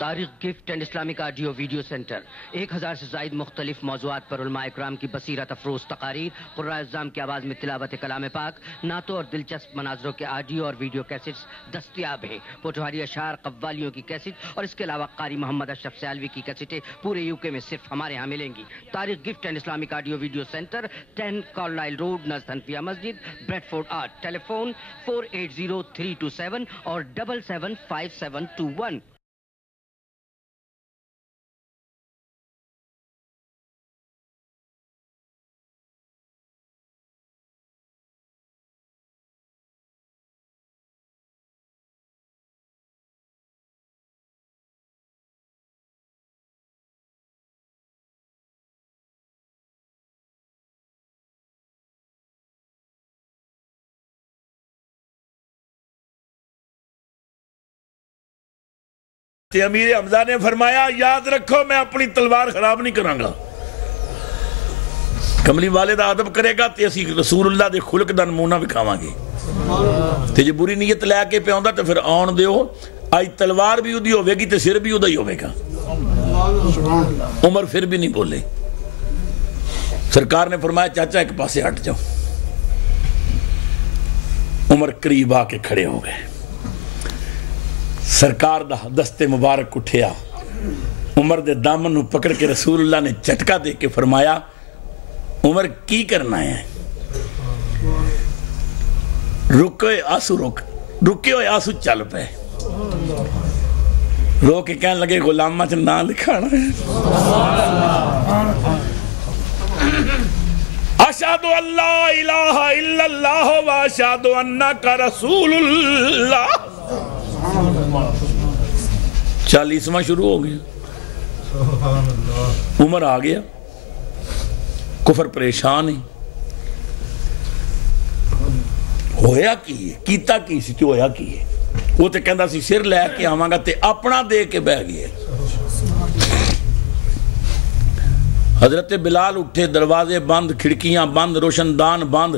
تاریخ gift and Islamic audio video centre 1000 سے زائد مختلف موضوعات پر علماء اکرام کی بصیرت افروز تقاریر، قراء اعظام کی آواز میں تلاوت کلام پاک، نعتوں اور دلچسپ مناظروں کے آڈیو اور ویڈیو کیسٹس دستیاب ہیں۔ پوٹوہاری اشعار، قوالیوں کی کیسٹ اور اس کے علاوہ قاری محمد اشرف سیالوی کی کیسٹیں پورے UK میں صرف ہمارے ہاں ملیں گی۔ Tariq gift and Islamic audio video centre 10 Carlisle road, نزد Hanafia Masjid, bread Ford 8۔ Telephone 480327 اور 775721۔ امیر حمزہ نے فرمایا یاد رکھو میں اپنی تلوار خراب نہیں کروں گا۔ کملی والد ادب کرے گا تے اسی رسول اللہ دے خلق دا نمونہ وکھاواں گے۔ تے جے بری نیت لے کے پہ آندا تے پھر آن دیو، آج تلوار بھی اودی ہوے گی تے سر بھی اودہ ہی ہوے گا۔ عمر پھر بھی نہیں بولے۔ سرکار نے فرمایا چاچا ایک پاسے ہٹ جاؤ۔ عمر قریب آ کے کھڑے ہو گئے۔ سرکار دا دست مبارک اٹھیا، عمر دے دامن نو پکڑ کے رسول اللہ نے جھٹکا دے کے فرمایا عمر کی کرنا ہے؟ رکے آنسو رکے ہوئے آنسو چل پے۔ رو کے کہنے لگے غلامہ چ نہ لکھانا ہے۔ اشہد ان لا الہ الا اللہ و اشہد انک رسول اللہ۔ 40واں شروع ہو گیا۔ عمر آ گیا، کفر پریشان ہی ہویا کی ہے، کیتا کی سی، ہویا کی ہے؟ وہ تے کہندا سی سر لے کے آواں گا تے اپنا دے کے بہ گئے۔ حضرت بلال اٹھے، دروازے بند، کھڑکیاں بند، روشن دان بند۔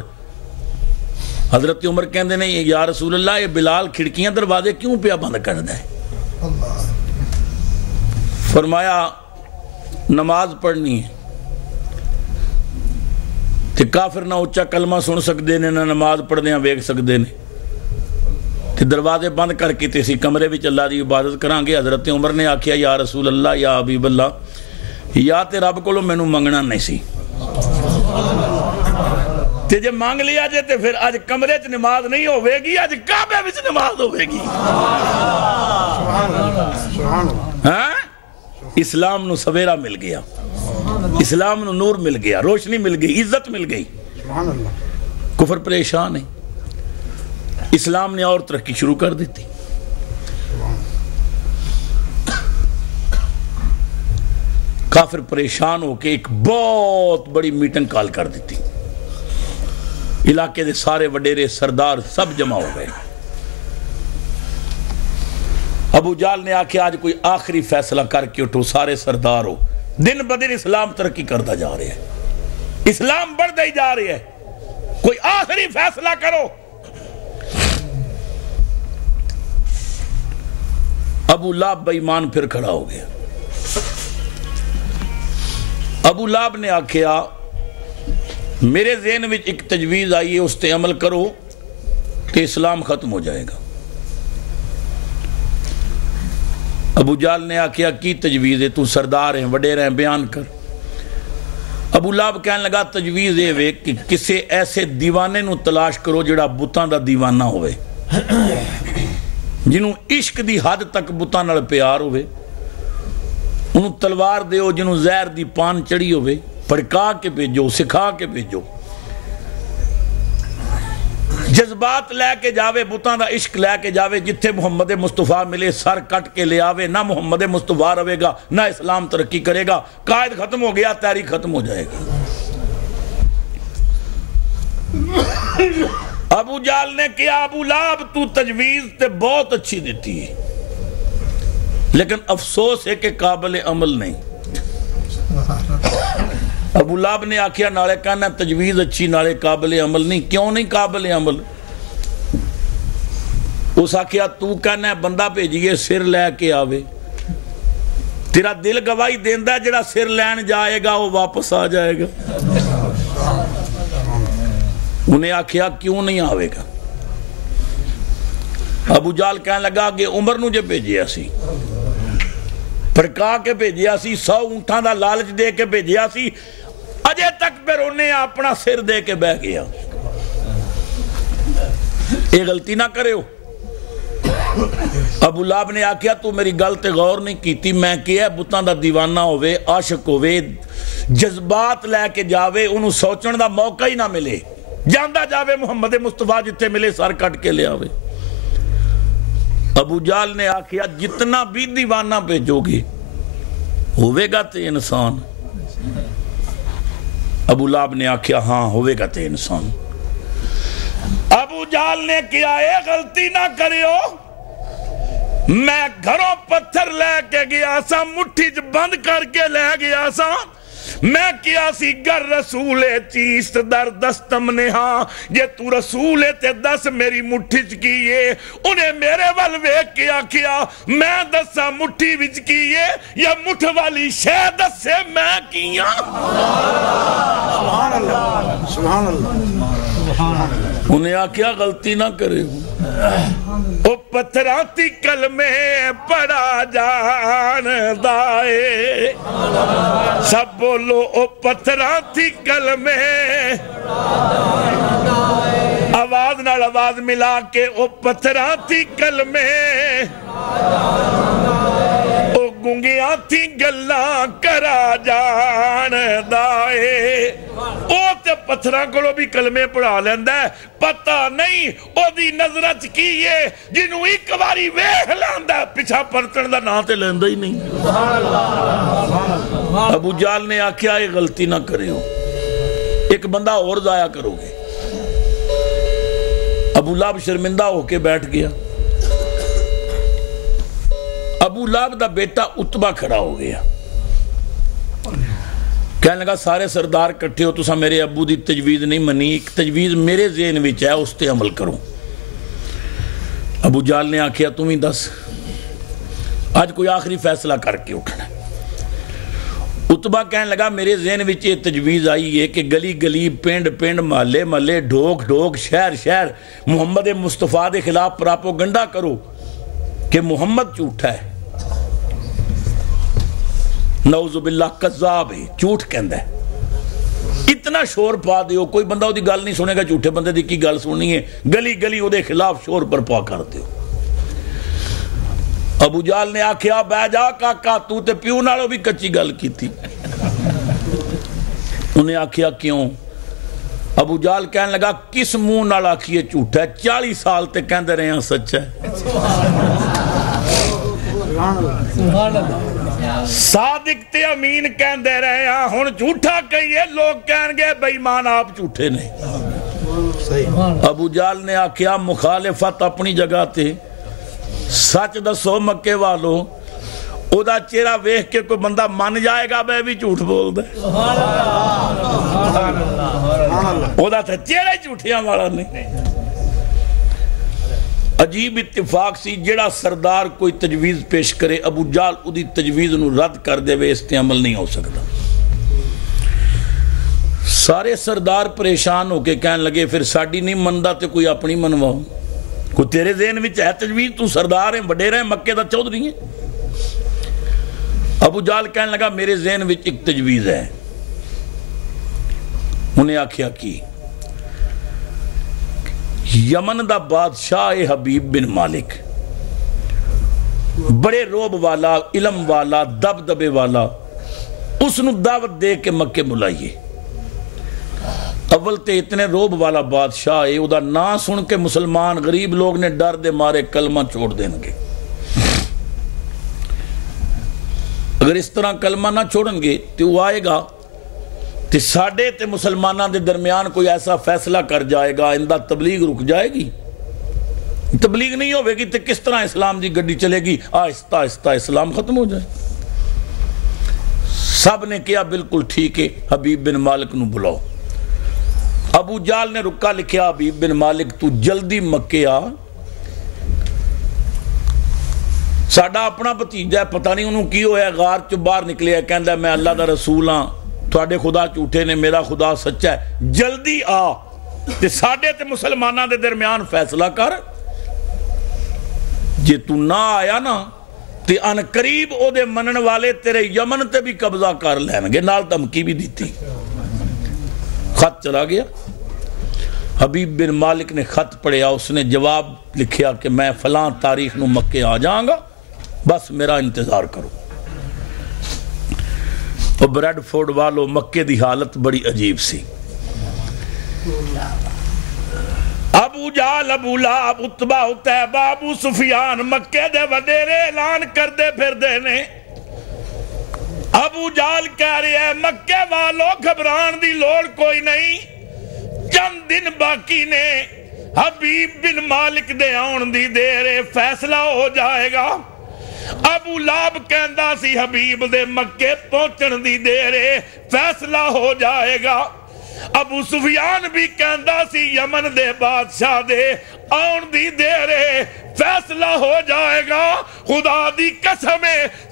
حضرت عمر کہندے نہیں یا رسول اللہ یہ بلال کھڑکیاں دروازے کیوں پیا بند کر دے؟ فرمایا نماز پڑھنی ہے تے کافر نہ اچھا کلمہ سن سکدے نے، نہ نماز پڑھدیاں ویکھ سکدے نے، تے دروازے بند کر کے تے اسی کمرے وچ اللہ دی عبادت کران گے۔ حضرت عمر نے آکھیا یا رسول اللہ یا حبیب اللہ یا تے رب کولوں مینوں منگنا نہیں سی، تے جے مانگ لیا جے تے پھر اج کمرے چ نماز نہیں ہوے گی، اج کعبے وچ نماز ہوے گی۔ ہاں اسلام نو سویرا مل گیا، اسلام نو نور مل گیا، روشنی مل گئی، عزت مل گئی۔ کفر پریشان ہے، اسلام نے اور ترقی شروع کر دیتی۔ کافر پریشان ہو کے ایک بہت بڑی میٹنگ کال کر دیتی، علاقے دے سارے وڈیرے سردار سب جمع ہو گئے۔ ابو جال نے آکھے آج کوئی آخری فیصلہ کر کے اٹھو، سارے سردار ہو، دن بدن اسلام ترقی کرتا جا رہے ہیں، اسلام بڑھتا ہی جا رہی ہے، کوئی آخری فیصلہ کرو۔ ابو لہب بے ایمان پھر کھڑا ہو گیا۔ ابو لہب نے آکھیا میرے ذہن میں ایک تجویز آئی ہے، اس تے عمل کرو کہ اسلام ختم ہو جائے گا۔ ابو جال نے آکھیا کی تجویز ہے؟ تو سردار ہیں، وڈیرے ہیں، بیان کر۔ ابو لہب کہنے لگا تجویز یہ وے کہ کسے ایسے دیوانے نو تلاش کرو جڑا بتاں دا دیوانہ ہوئے، جنہوں عشق دی حد تک بتاں نال پیار ہوئے، انہوں تلوار دیو جنہوں زہر دی پان چڑھی ہوئے، پڑکا کے بھیجو، سکھا کے بھیجو، جذبات لے کے جاوے، بتاں دا عشق لے کے جاوے، جتھے محمد مصطفیٰ ملے سر کٹ کے لے آوے، نہ محمد مصطفیٰ رہے گا نہ اسلام ترقی کرے گا، قائد ختم ہو گیا، تحریک ختم ہو جائے گا۔ ابو جال نے کیا ابو لہب تو تجویز تے بہت اچھی دیتی ہے، لیکن افسوس ہے کہ قابل عمل نہیں۔ ابو لہب نے آکھیا نالے کہنا تجویز اچھی نالے قابل عمل نہیں۔ کیوں نہیں قابل عمل؟ اس آکھیا تو کہنا بندہ بھیجیے سر لے کے آوے، تیرا دل گواہی دیندا ہے جڑا سر لین جائے گا وہ واپس آ جائے گا. انہیں آکھیا کیوں نہیں آوے گا؟ ابو جال کہنے لگا کہ عمر نو جے بھیجیا سی پھڑکا کے بھیجیا سی 100 اونٹاں دا لالچ دے کے بھیجیا سی اجے تک پھر انہیں اپنا سر دے کے بہ گیا. یہ غلطی نہ کرے ہو. ابو لہب نے آکھیا تو میری گل تے غور نہیں کیتی میں کیا بتاں دا دیوانہ ہوئے عاشق ہوئے جذبات لے کے جاوے انہوں سوچن دا موقع ہی نہ ملے جاندہ جاوے محمد مصطفیٰ جتے ملے سر کٹ کے لے آوے. ابو جال نے آکھیا جتنا بھی دیوانہ بھیجو گے ہوئے گا تے انسان. ابو لہب نے آکھیا ہاں ہوئے گا تے انسان. ابو جال نے کیا اے غلطی نہ کریو میں گھروں پتھر لے کے گیا سا مٹھی بند کر کے لے گیا سا میں کیا سی گر رسول چیست در دستم نہاں یہ تو رسول تے دس میری مٹھی چکیے انہیں میرے وال ویک کیا کیا میں دسا مٹھی وچ کیے یا مٹھ والی شے دس سے میں کیا. سبحان اللہ سبحان اللہ. انہیں آکھیا غلطی نہ کرے او پتھراتی کلمے پڑا جان دائے سب بولو او پتھراتی کلمے آواز نال آواز ملا کے او پتھراتی کلمے او گنگیاں تھی گلاں کرا جان دائے. او تے پتھراں کولو بھی کلمے پڑھا لیندا ہے پتہ نہیں او دی نظرت کیے جنوں ایک باری ویکھ لیندا ہے پیچھا پرتن دا نام تے لیندا ہی نہیں. ابو جال نے آکھیا یہ غلطی نہ کریو ایک بندہ اور ضائع کرو گے. ابو لہب شرمندہ ہو کے بیٹھ گیا. ابو لہب دا بیٹا عتبہ کھڑا ہو گیا کہنے لگا سارے سردار کٹھے ہو تسا میرے ابو دی تجویز نہیں منی ایک تجویز میرے ذہن وچ ہے اس تے عمل کرو. ابو جال نے آکھیا تم ہی دس آج کوئی آخری فیصلہ کر کے اٹھنا. عتبہ کہنے لگا میرے ذہن وچ یہ تجویز آئی ہے کہ گلی گلی پنڈ پنڈ محلے محلے ڈھوک ڈھوک شہر شہر محمد مصطفیٰ دے خلاف پراپوگنڈا کرو کہ محمد جھوٹا ہے نعوذ باللہ قذاب ہے جھوٹ کہندا ہے. اتنا شور پا دیو کوئی بندہ وہ دی گل نہیں سنے گا جھوٹے بندے دی کی گل سننی ہے گلی گلی وہ دے خلاف شور پر پا کر دیو. ابو جال نے آکھیا بہ جا کاکا تو تے پیو نالوں بھی کچی گل کی تھی. انہیں آکھیا کیوں؟ ابو جال کہنے لگا کس منہ نال آکھیے جھوٹا ہے 40 سال تے کہندے رہے ہیں سچ ہے. صادق تے امین کہندے رہے ہیں ہن جھوٹا کہیے لوگ کہیں گے بے ایمان آپ جھوٹے نے. ابو جال نے آکھیا مخالفت اپنی جگہ تے سچ دسو مکے والو او دا چہرہ ویکھ کے کوئی بندہ من جائے گا بے بھی جھوٹ بول دے. او دا تے چہرہ جھوٹیاں والا نہیں. عجیب اتفاق سی جڑا سردار کوئی تجویز پیش کرے ابو جال او دی تجویز نو رد کر دے وے اس تے عمل نہیں ہو سکتا. سارے سردار پریشان ہو کے کہنے لگے پھر ساڈی نہیں مندا تے کوئی اپنی منواؤ کوئی تیرے ذہن وچ ہے تجویز تو سردار ہیں وڈیرا ہیں مکے دا چودھری ہیں. ابو جال کہنے لگا میرے ذہن وچ ایک تجویز ہے. انہیں آکھیا کی یمن دا بادشاہ حبیب بن مالک بڑے روب والا علم والا دبدبے والا اس نو دعوت دے کے مکے بلائیے. اول تے اتنے روب والا بادشاہ ہے او دا نام سن کے مسلمان غریب لوگ نے ڈر دے مارے کلمہ چھوڑ دیں گے. اگر اس طرح کلمہ نہ چھوڑیں گے تو وہ آئے گا تے ساڑھے تے مسلمانہ دے درمیان کوئی ایسا فیصلہ کر جائے گا اندہ تبلیغ رک جائے گی. تبلیغ نہیں ہوئے گی تے کس طرح اسلام دی گڈی چلے گی آہستہ آہستہ اسلام ختم ہو جائے. سب نے کیا بالکل ٹھیک ہے حبیب بن مالک نو بلاؤ. ابو جال نے رکا لکھیا حبیب بن مالک تو جلدی مکے آ ਸਾਡਾ ਆਪਣਾ ਭਤੀਜਾ ਪਤਾ ਨਹੀਂ ਉਹਨੂੰ ਕੀ ਹੋਇਆ, ਗਾਰ ਚੋਂ ਬਾਹਰ ਨਿਕਲਿਆ, ਕਹਿੰਦਾ ਮੈਂ ਅੱਲਾ ਦਾ ਰਸੂਲ ਹਾਂ, ਤੁਹਾਡੇ ਖੁਦਾ ਝੂਠੇ ਨੇ, ਮੇਰਾ ਖੁਦਾ ਸੱਚਾ ਹੈ, ਜਲਦੀ ਆ ਤੇ ਸਾਡੇ ਤੇ ਮੁਸਲਮਾਨਾਂ ਦੇ ਦਰਮਿਆਨ ਫੈਸਲਾ ਕਰ। ਜੇ ਤੂੰ ਨਾ ਆਇਆ ਨਾ ਤੇ ਅਨ ਕਰੀਬ ਉਹਦੇ ਮੰਨਣ ਵਾਲੇ ਤੇਰੇ ਯਮਨ ਤੇ ਵੀ ਕਬਜ਼ਾ ਕਰ ਲੈਣਗੇ। ਨਾਲ ਧਮਕੀ ਵੀ ਦਿੱਤੀ। خط چلا گیا۔ حبیب بن مالک نے خط پڑھیا، اس نے جواب لکھیا کہ میں فلاں تاریخ نو مکے آ جاؤں گا، بس میرا انتظار کرو۔ اور بریڈ فورڈ والو مکے دی حالت بڑی عجیب سی۔ ابو جال، ابو لہب، عتبہ، عتیبہ، ابو سفیان مکے دے وڈیرے اعلان کر دے پھر دے نے۔ ابو جال کہہ رہے ہیں مکے والو گھبران دی لوڑ کوئی نہیں، چند دن باقی نے، حبیب بن مالک دے آن دی دیر فیصلہ ہو جائے گا۔ ابو لہب کہندا سی حبیب دے مکے پہنچن دی دیر فیصلہ ہو جائے گا۔ ابو سفیان بھی کہندا سی یمن دے بادشاہ دے آن دی دیر فیصلہ ہو جائے گا۔ خدا دی قسم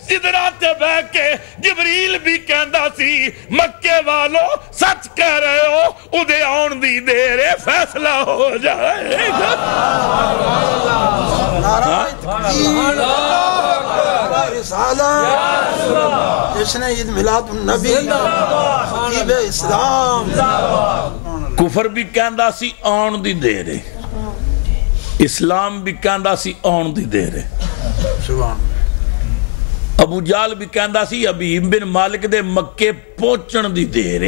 سدرہ تے بہ کے جبریل بھی کہندا سی مکے والو سچ کہہ رہے ہو، ادھے آن دی دیر فیصلہ ہو جائے گا۔ جشن عید میلاد النبی، خطیب اسلام۔ کفر بھی کہندا سی آن دی دیر، اسلام بھی کہندا سی آن دی دیر۔ ابو جال بھی کہندا سی حبیب بن مالک دے مکے پہنچن دی دیر۔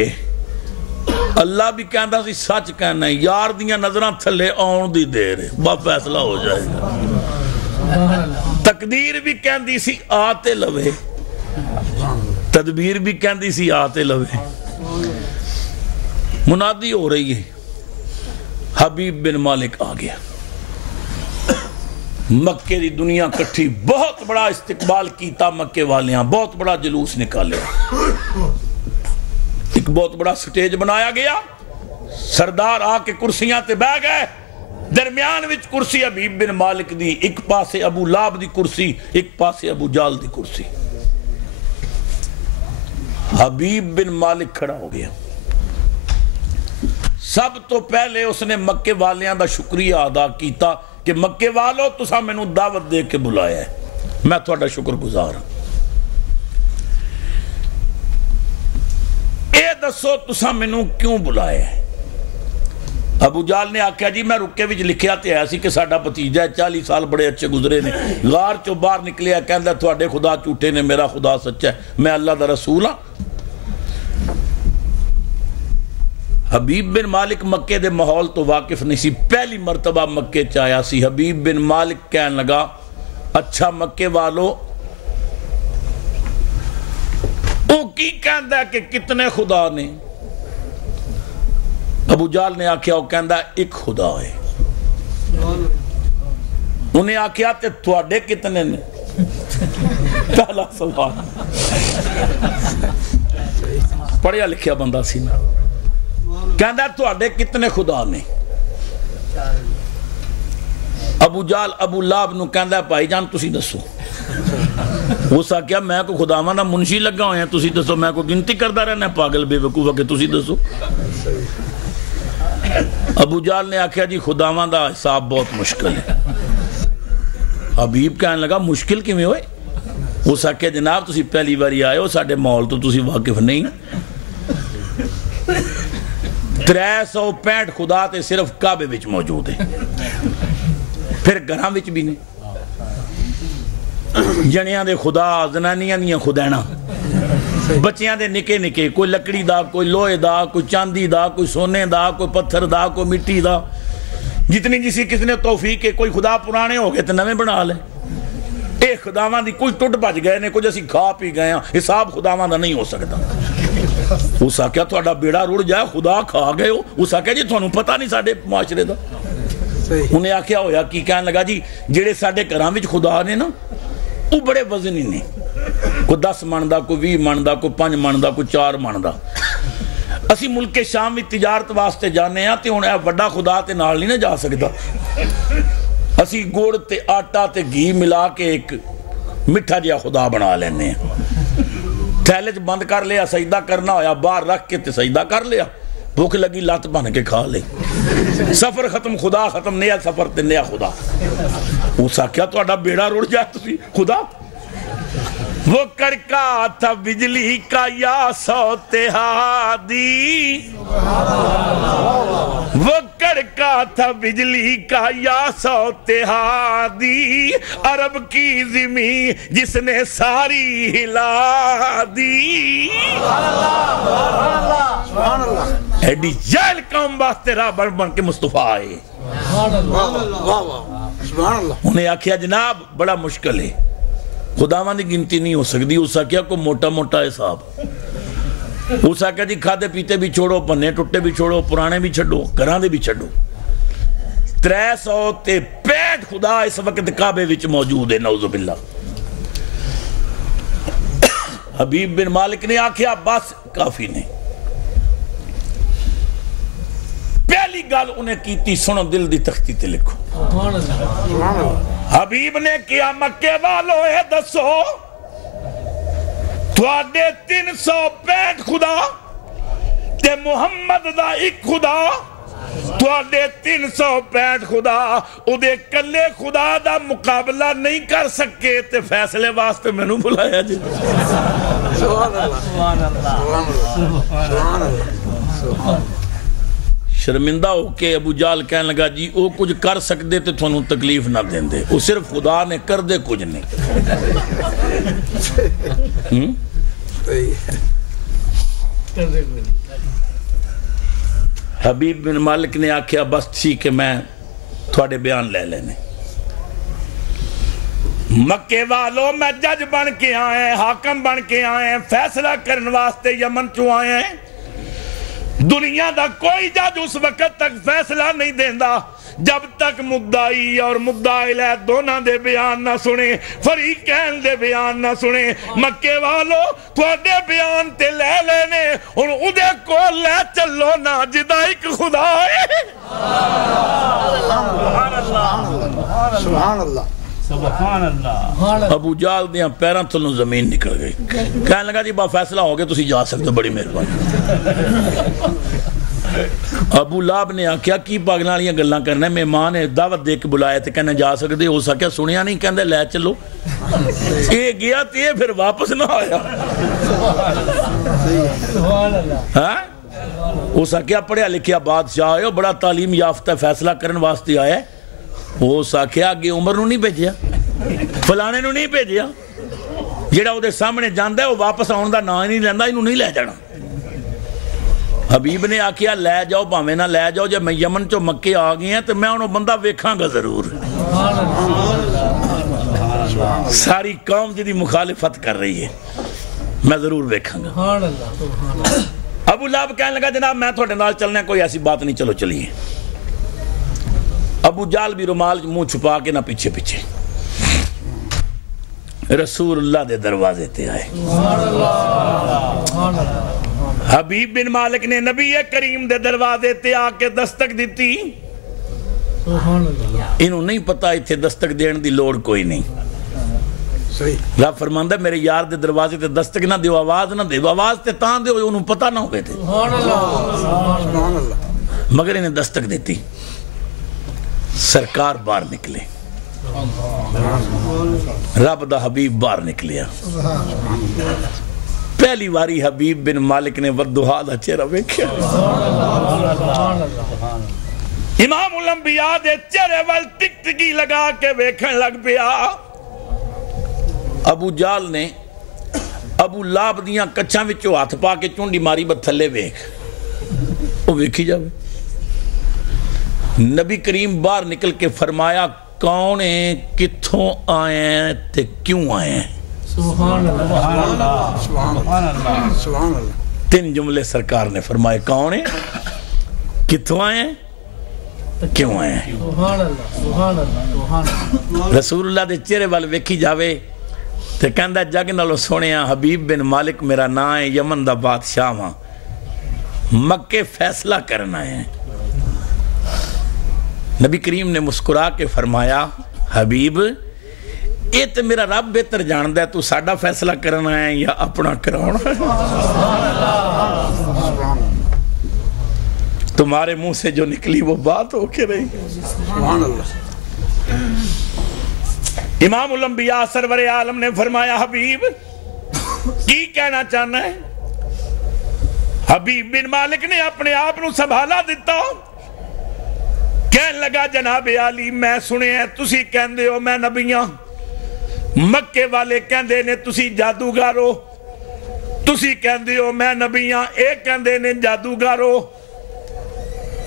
اللہ بھی کہندا سی سچ کہنا ہے، یار دیاں نظراں تھلے آن دی دیر، با فیصلہ ہو جائے گا۔ تقدیر بھی کہندی سی آتے لوے، تدبیر بھی کہندی سی آتے لوے۔ منادی ہو رہی ہے، حبیب بن مالک آ گیا۔ مکے دی دنیا کٹھی، بہت بڑا استقبال کیتا مکے والیاں، بہت بڑا جلوس نکالیا، ایک بہت بڑا سٹیج بنایا گیا، سردار آ کے کرسیاں تے بہ گئے، درمیان وچ کرسی حبیب بن مالک دی، ایک پاسے ابو لہب دی کرسی، ایک پاسے ابو جال دی کرسی۔ حبیب بن مالک کھڑا ہو گیا۔ سب تو پہلے اس نے مکے والیاں دا شکریہ ادا کیتا کہ مکے والو تساں مینوں دعوت دے کے بلایا ہے، میں تہاڈا شکر گزار ہوں۔ اے دسو تساں مینوں کیوں بلایا ہے؟ ابو جال نے آکھیا جی میں رکے وچ لکھیا تے ہے سی کہ ساڈا بھتیجا 40 سال بڑے اچھے گزرے نے، غار چوں باہر نکلیا کہندا تواڈے خدا جھوٹے نے، میرا خدا سچا ہے، میں اللہ دا رسول ہاں۔ حبیب بن مالک مکے دے ماحول تو واقف نہیں سی، پہلی مرتبہ مکے چایا سی۔ حبیب بن مالک کہن لگا اچھا مکے والو او کی کہندا ہے کہ کتنے خدا نے؟ ابو جال نے آکھیا وہ کہندا ایک خدا ہے۔ انہیں آکھیا تے تواڈے کتنے نے؟ پہلا سوال، پڑھیا لکھیا بندہ سی نا، کہندا تواڈے کتنے خدا نے؟ ابو جال ابو لہب نو کہندا بھائی جان تسی دسو۔ اس آکھیا میں کو خداواں دا منشی لگا ہویا، تسی دسو، میں کو گنتی کردا رہنا پاگل بے وقوف کہ تسی دسو۔ ابو جال نے آکھیا جی خداواں دا حساب بہت مشکل ہے۔ حبیب کہنے لگا مشکل کیویں ہوئے؟ اس آکھیا جناب تسی پہلی باری آئے ہو، ساڈے ماحول تو تسی واقف نہیں۔ 365 خدا تے صرف کعبے وچ موجود ہیں، پھر گھراں وچ بھی نہیں، جنیاں دے خدا، زنانیاں دیاں خدائنا، بچیاں دے نکے نکے، کوئی لکڑی دا، کوئی لوہے دا، کوئی چاندی دا، کوئی سونے دا، کوئی پتھر دا، کوئی مٹی دا، جتنی جسی کس نے توفیق ہے۔ کوئی خدا پرانے ہو گئے تو نویں بنا لے، اے خداواں دی کوئی ٹوٹ بج گئے نے، کچھ اسی کھا پی گئے ہیں، حساب خداواں دا نہیں ہو سکتا۔ اس آکھیا تہاڈا بیڑا رڑ جائے، خدا کھا گئے ہو۔ اس آکھیا جی تھانوں پتہ نہیں ساڈے معاشرے دا۔ انہیں آکھیا ہویا کی؟ کہنے لگا جی جڑے ساڈے گھراں وچ خدا نے نا وہ بڑے وزنی نے، کوئی 10 من دا، کوئی 20 من دا، کوئی 5 من دا، کوئی 4 من دا۔ اسی ملک شام وچ تجارت واسطے جانے ہاں تے ہن اے وڈا خدا تے نال نہیں نہ جا سکدا، اسی گڑ تے آٹا تے گھی ملا کے ایک مٹھا جہا خدا بنا لینے تھیلے چ بند کر لیا سجدہ کرنا ہویا باہر رکھ کے تے سجدہ کر لیا بھوک لگی لت بن کے کھا لے سفر ختم خدا ختم نیا سفر تے نیا خدا اس آخیا تہاڈا بیڑا رڑ جائے تسی خدا وہ کڑکا تھا بجلی کا یا سوتے ہادی وہ کڑکا تھا بجلی کا یا سوتے ہادی عرب کی زمین جس نے ساری ہلا دی ایڈی جائل قوم واسطے راہ بن بن کے مصطفیٰ آئے انہیں آکھیا جناب بڑا مشکل ہے خداوند کی گنتی نہیں ہو سکتی اس آکھیا کو موٹا موٹا حساب اس آکھیا جی کھادے پیتے بھی چھوڑو پنے ٹوٹے بھی چھوڑو پرانے بھی چھڑو گھراں دے بھی چھڑو 365 خدا اس وقت کعبے وچ موجود ہے نعوذ باللہ حبیب بن مالک نے آکھیا بس کافی نہیں پہلی گل انہیں کیتی سنو دل دی تختی تے لکھو حبیب نے کیا مکے والوں اے دسو تواڈے 365 خدا تے محمد دا ایک خدا تواڈے 365 خدا او دے کلے خدا دا مقابلہ نہیں کر سکے تے فیصلے واسطے میں نو بلایا جی سبحان اللہ سبحان اللہ شرمندہ ہو کے ابو جال کہنے لگا جی وہ کچھ کر سکتے تے تھانوں تکلیف نہ دیں دے وہ صرف خدا نے کر دے کچھ نہیں حبیب بن مالک نے آکھیا بس ٹھیک ہے میں تھوڑے بیان لے لینے مکے والوں میں جج بن کے آئے حاکم بن کے آئے فیصلہ کرنے واسطے یمن چوں آئے دنیا دا کوئی جج اس وقت تک فیصلہ نہیں دیندہ جب تک مدعی اور مدعی لے دونوں دے بیان نہ سنے فریقین دے بیان نہ سنے مکے والو تھوڑے بیان تے لے لینے اور ادھے کو لے چلو نا جدہ ایک خدا ہے سبحان اللہ سبحان اللہ ابو جال دیاں پیران تھلوں زمین نکل گئی کہنے لگا جی با فیصلہ ہو گیا تسی جا سکتے بڑی مہربانی ابو لاب نے آکھیا کی پاگلالیاں گلاں کرنا ہے مہمان ہے دعوت دے کے بلائے تھے کہنے جا سکتے ہو سکیا سنیا نہیں کہندے لے چلو اے گیا تے پھر واپس نہ آیا ہاں ہو سکیا پڑھیا لکھیا بادشاہ ہے بڑا تعلیم یافتہ فیصلہ کرن واسطے آیا ہے وہ ساکھیا آگے عمر نو نہیں بھیجیا فلانے نو نہیں بھیجیا جیڑا وہ دے سامنے جاندہ ہے وہ واپس آن دا نہ نہیں لیندہ انہوں نہیں لے جانا حبیب نے آکھیا لے جاؤ پاویں نہ لے جاؤ جب میں یمن چو مکے آ گئی ہیں تو میں انہوں بندہ ویکھاں گا ضرور ساری قوم جدی مخالفت کر رہی ہے میں ضرور ویکھاں گا ابو لہب کہنے لگا جناب میں تھوڑے نال چلنے کوئی ایسی بات نہیں چلو چلیے ابو جال بھی رومال منہ چھپا کے نہ پیچھے پیچھے رسول اللہ دے دروازے تے آئے حبیب بن مالک نے نبی کریم دے دروازے تے آ کے دستک دیتی انہوں نہیں پتا اتھے دستک دین دی لوڑ کوئی نہیں رب فرماندہ میرے یار دے دروازے تے دستک نہ دیو آواز نہ دیو آواز تے تاں دیو انہوں پتا نہ ہوئے تھے مگر انہیں دستک دیتی سرکار باہر نکلے رب دا حبیب باہر نکلیا پہلی واری حبیب بن مالک نے ودوہا دا چہرہ ویکھیا امام الانبیاء دے چہرے وال ٹک ٹکی لگا کے ویکھن لگ پیا ابو جال نے ابو لاب دیاں کچھاں وچوں ہاتھ پا کے چونڈی ماری بتھلے ویکھ وہ ویکھی جاوے نبی کریم باہر نکل کے فرمایا کون ہیں کتھوں آئے ہیں تے کیوں آئے ہیں سبحان اللہ سبحان اللہ 3 جملے سرکار نے فرمائے کون ہیں کتھوں آئے ہیں کیوں آئے ہیں سبحان اللہ رسول اللہ دے چہرے وال ویکھی جاوے تے کہندا جگ نالو سونیا حبیب بن مالک میرا نام ہے یمن دا بادشاہ ہاں مکے فیصلہ کرنا ہے نبی کریم نے مسکرا کے فرمایا حبیب یہ تو میرا رب بہتر جاندا ہے تو ساڈا فیصلہ کرنا ہے یا اپنا کرانا ہے. تمہارے منہ سے جو نکلی وہ بات ہو کے رہی. سبحان اللہ. امام الانبیاء سرور عالم نے فرمایا حبیب کی کہنا چاہنا ہے؟ حبیب بن مالک نے اپنے آپ نو سنبھالا دیتا. کہنے لگا جناب علی میں سنے ہیں تسی کہندے ہو میں نبیاں. مکے والے کہندے نے تسی جادوگارو. تسی کہندے ہو میں نبیاں. ایک کہندے نے جادوگارو.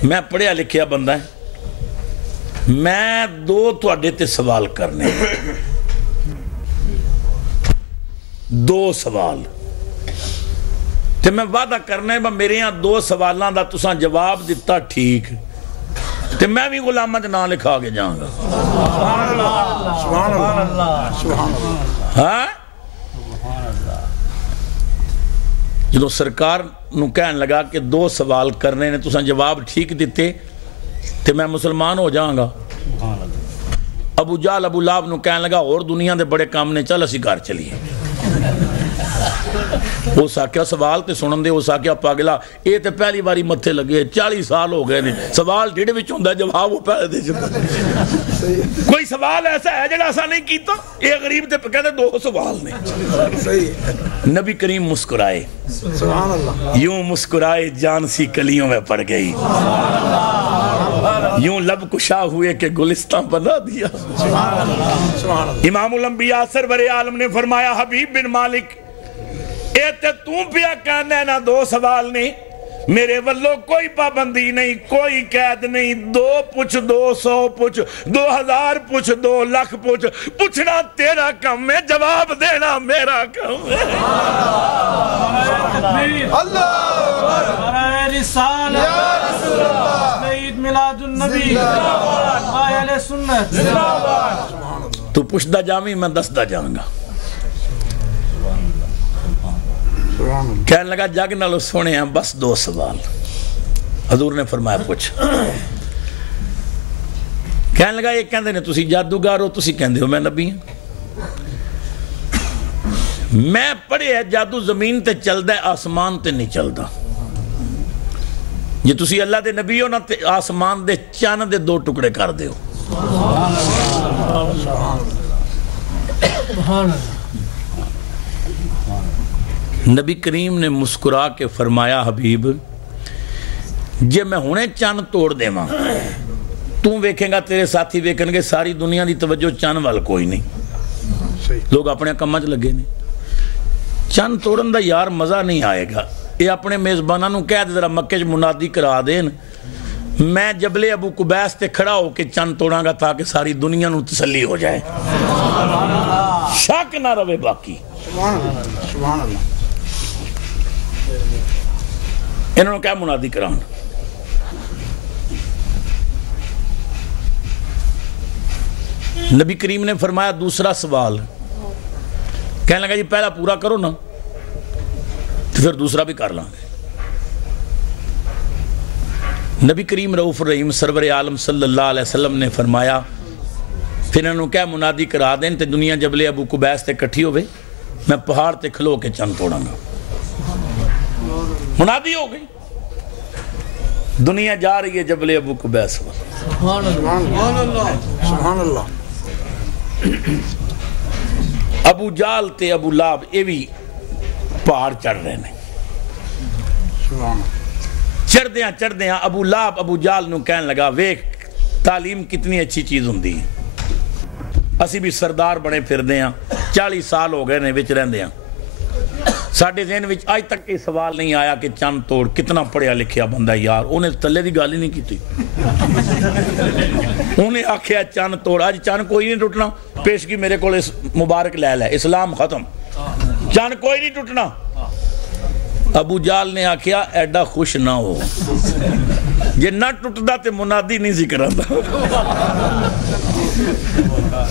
میں پڑھیا لکھیا بندہ ہے. میں دو تواڈے تے سوال کرنے. دو سوال تے میں وعدہ کرنا ہے میرے یہاں دو سوالاں دا تساں جواب دیتا ٹھیک تے میں بھی غلامہ تے نام لکھا کے جاؤں گا. سبحان اللہ. سبحان اللہ. سبحان اللہ. ہاں جدو سرکار نو کہنے لگا کہ دو سوال کرنے نے تساں جواب ٹھیک دیتے تے میں مسلمان ہو جاؤں گا. ابو جہل ابو لہب نو کہنے لگا اور دنیا دے بڑے کام نے چل اسی گھر چلیے. وہ ساکیا سوال تے سنن دے. وہ ساکیا پاگلا یہ تے پہلی باری متھے لگے 40 سال ہو گئے نے. سوال ڈیڑھ وچ ہوندا جواب وہ پہلے دے چکا. کوئی سوال ایسا ہے جڑا ایسا نہیں کیتا. یہ غریب تے کہتے دو سوال نے. نبی کریم مسکرائے. سبحان اللہ. یوں مسکرائے جان سی کلیوں میں پڑ گئی. یوں لب کشا ہوئے کہ گلستان بنا دیا. امام الانبیاء سرور عالم نے فرمایا حبیب بن مالک اے تے توں پیا کہنا ہے نا دو سوال نہیں. میرے والوں کوئی پابندی نہیں کوئی قید نہیں. 2 پوچھ 200 پوچھ 2000 پوچھ 2 لاکھ پوچھ. پوچھنا تیرا کم ہے جواب دینا میرا کم ہے. اللہ رسالہ عید میلاد النبی اہل سنت. تو پوچھدا جاویں میں دسدا جاؤں گا. کہنے لگا جگ نالو سونے ہیں بس 2 سوال. حضور نے فرمایا پوچھ. کہنے لگا یہ کہندے نے تسی جادوگر ہو تسی کہندے ہو میں نبی ہوں. میں پڑھے ہے جادو زمین تے چلدا ہے آسمان تے نہیں چلدا. جی تسی اللہ دے نبی ہو نا تے آسمان دے چاند دے 2 ٹکڑے کر دیو. نبی کریم نے مسکرا کے فرمایا حبیب جے میں ہونے چاند توڑ دے ماں تو ویکھیں گا تیرے ساتھی ویکھن گے ساری دنیا دی توجہ چاند وال کوئی نہیں. لوگ اپنے کماں چ لگے نے. چاند توڑن دا یار مزہ نہیں آئے گا. یہ اپنے میزبانہ نو کہہ دے ذرا مکے چ منادی کرا دین میں جبل ابو قبیس تے کھڑا ہو کے چاند توڑاں گا تاکہ ساری دنیا نو تسلی ہو جائے. شک نہ رہے باقی. سبحان اللہ. انہوں نے کیا منادی کران. نبی کریم نے فرمایا دوسرا سوال. کہنے لگا جی پہلا پورا کرو نا تو پھر دوسرا بھی کر لیں گے. نبی کریم رؤوف الرحیم سرور عالم صلی اللہ علیہ وسلم نے فرمایا پھر انہوں نے کیا منادی کرا دیں تے دنیا جبل ابو قبیس تے کٹھی ہوئے میں پہاڑ تے کھلو کے چند توڑاں گا. منادی ہو گئی. دنیا جا رہی ہے جبل ابو قبیس. سبحان اللہ. سبحان اللہ. ابو جال تے ابو لہب یہ بھی پہاڑ چڑھ رہے ہیں. چڑھدیاں چڑھدیاں ابو لہب ابو جال نو کہنے لگا ویکھ تعلیم کتنی اچھی چیز ہوندی ہے. اسی بھی سردار بنے پھر دیاں 40 سال ہو گئے نے وچ رہندے ہیں. ساڈے ذہن وچ آج تک یہ سوال نہیں آیا کہ چند توڑ کتنا پڑھیا لکھیا بندہ یار. انہیں تلے دی گل ہی نہیں کیتی. انہیں آکھیا چند توڑ. اج چند کوئی نہیں ٹوٹنا. پیشگی میرے کو مبارک لے لے اسلام ختم. چند کوئی نہیں ٹوٹنا. ابو جال نے آکھیا ایڈا خوش نہ ہو جے نہ ٹوٹدا تے منادی نہیں ذکر آندا.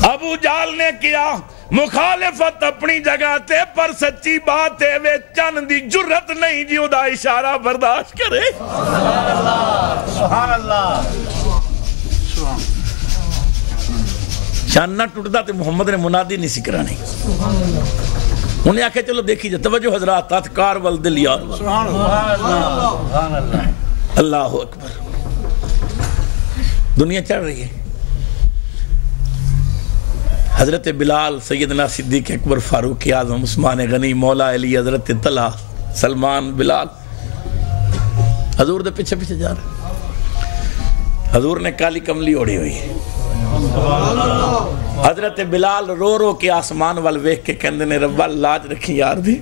ابو جال نے کیا مخالفت اپنی جگہ تے پر سچی بات ہے وے چند دی جرت نہیں جی دا اشارہ برداشت کرے. سبحان اللہ. چند نہ ٹوٹتا تو محمد نے منادی نہیں سی کرانی. انہیں آکھے چلو دیکھی جا توجہ حضرات تاتکار والدل یار اللہ اکبر. دنیا چڑھ رہی ہے. حضرت بلال، سیدنا صدیق اکبر، فاروق اعظم، عثمان غنی، مولا علی، حضرت طلحہ، سلمان، بلال حضور دے پیچھے پیچھے جا رہے. حضور نے کالی کملی اوڑی ہوئی ہے. حضرت بلال رو رو کے آسمان وال ویکھ کے کہندے نے ربا لاج رکھی یار دی.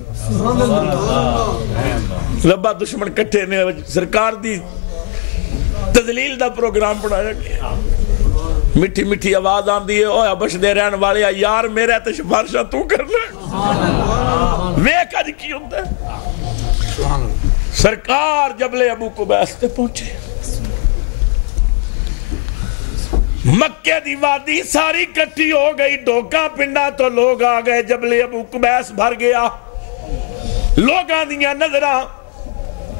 ربا دشمن کٹھے نے سرکار دی تذلیل دا پروگرام بنایا گیا. میٹھی میٹھی آواز آندی ہے اوہ بش دے رہن والے یار میرے تے سفارشاں تو کر لے. ویکھ اج کی ہوندا ہے. سرکار جبل ابو قبیس تے پہنچے. مکے دی وادی ساری کٹھی ہو گئی. ڈوکاں پنڈا تو لوگ آ گئے. جبل ابو قبیس بھر گیا. لوگاں دیاں نظراں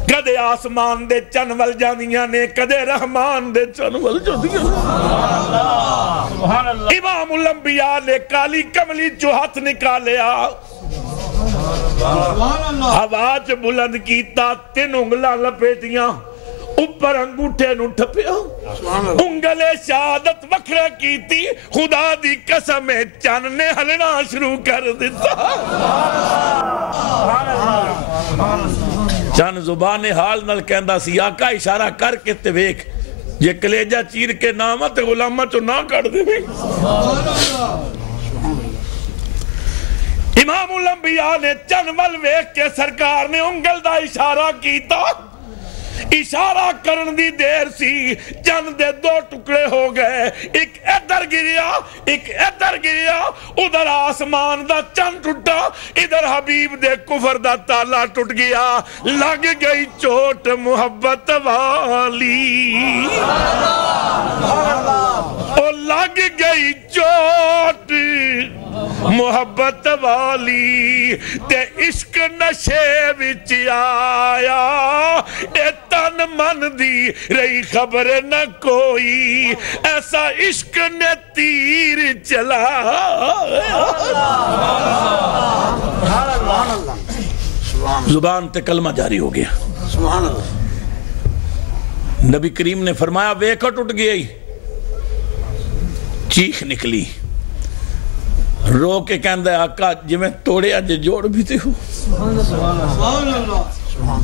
کدے آسمان دے چن ول جاندیاں نے کدے رحمان دے چن ول جاندیاں. امام الانبیاء نے کالی کملی چو ہاتھ نکالیا. آواز بلند کیتا 3 انگلاں لپیٹیاں اوپر انگوٹھے نو ٹھپیا. انگلے شہادت وکھرے کیتی. خدا دی قسم چن نے ہلنا شروع کر دیتا. چن زبان حال نل کہندا سی آقا اشارہ کر کے تے ویکھ جے کلیجہ چیر کے نامہ تے غلامہ چو نہ کر دے بھی. امام الانبیاء نے چن ول ویکھ کے سرکار نے انگل دا اشارہ کیتا. اشارہ کرن دی دیر سی چند دے 2 ٹکڑے ہو گئے. ایک ادھر گریا ایک ادھر گریا. ادھر آسمان دا چند ٹوٹا ادھر حبیب دے کفر دا تالا ٹوٹ گیا. لگ گئی چوٹ محبت والی. او لگ گئی چوٹ محبت والی تے عشق نشے وچ آیا. اے تن من دی رہی خبر نہ کوئی. ایسا عشق نے تیر چلا. زبان تے کلمہ جاری ہو گیا. نبی کریم نے فرمایا ویکھو ٹوٹ گئی. چیخ نکلی. رو کے کہندہ ہے آقا جی میں توڑے آج جوڑ بھی تے ہو.